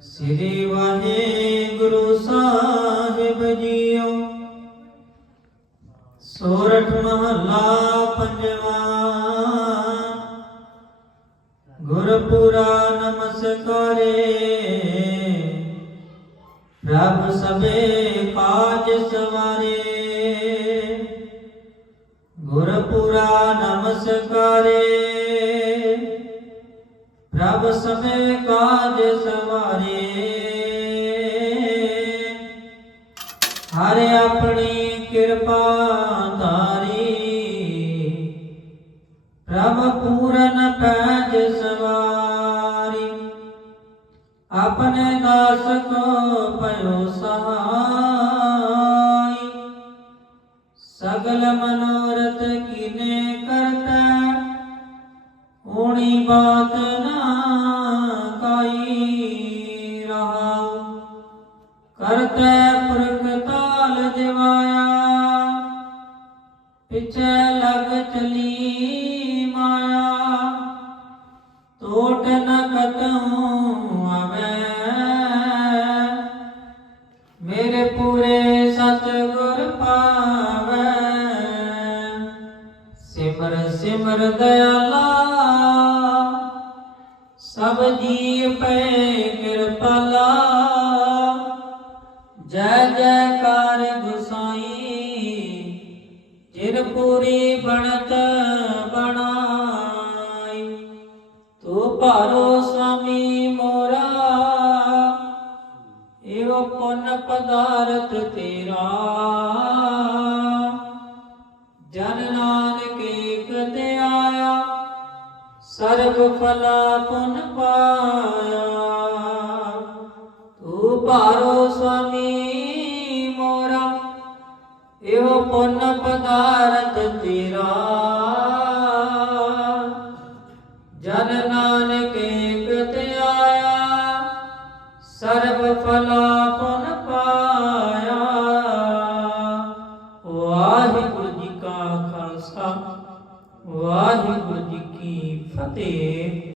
ਸ੍ਰੀ ਵਾਹਿਗੁਰੂ ਸਾਹਿਬ JIO. ਸੋਰਠ ਮਹੱਲਾ ਪੰਜਵਾ। ਗੁਰਪੁਰਾ ਨਮਸਕਾਰੇ। ਪ੍ਰਭ ਸਭੇ ਕਾਜ ਸਵਾਰੇ। ਗੁਰਪੁਰਾ ਨਮਸਕਾਰੇ। ਪ੍ਰਭ ਸਭੇ ਕਾਜ ਸਵਾਰੇ ਹਰਿ ਆਪਣੀ ਕਿਰਪਾ ਧਾਰੀ। ਪ੍ਰਭ ਪੂਰਨ ਪੈਜ ਸਵਾਰੀ। ਆਪਣੇ ਦਾਸ ਕੋ ਪਇਓ ਸਹਾਈ ਸਗਲ ਮਨੋਰਥ ਕੀਨੇ ਕਰਤਾ? ਓਣੀ ਬਾਤ ਨਾ ਕਰਤੇ ਪੁਰਖ ਤਾਲ ਦਿਵਾਇਆ ਪਿਛੇ ਲਗ ਚਲੀ ਮਾਇਆ। ਟੋਟ ਨ ਕਤਉ ਆਵੇ। ਮੇਰੇ ਪੂਰੇ ਸਤ ਗੁਰ ਪਾਵੇ। ਸਿਮਰ ਸਿਮਰ ਦਇਆਲਾ। ਸਭ ਜੀ ਪੈ ਕਿਰਪਾਲਾ। ਜੈ ਜੈਕਾਰ ਗੁਸਾਈ ਜਿਨ ਪੂਰੀ ਬਣਤ ਬਣਾਈ। ਤੂੰ ਭਾਰੋ ਸੁਆਮੀ ਮੋਰਾ, ਇਹੋ ਪੁੰਨ ਪਦਾਰਥ ਤੇਰਾ। ਜਨ ਨਾਨਕ ਏਕ ਤੇ ਆਇਆ ਸਰਬ ਫਲਾ ਪੁਨ ਪਾਇਆ। ਤੂੰ ਭਾਰੋ ਇਹੋ ਪੁੰਨ ਪਦਾਰਥ ਤੇਰਾ। ਜਨ ਨਾਨਕ ਏਕ ਧਿਆਇਆ ਸਰਬ ਫਲਾ ਪੁਨ ਪਾਇਆ। ਵਾਹਿਗੁਰੂ ਜੀ ਕਾ ਖਾਲਸਾ, ਵਾਹਿਗੁਰੂ ਜੀ ਕੀ ਫਤਿਹ।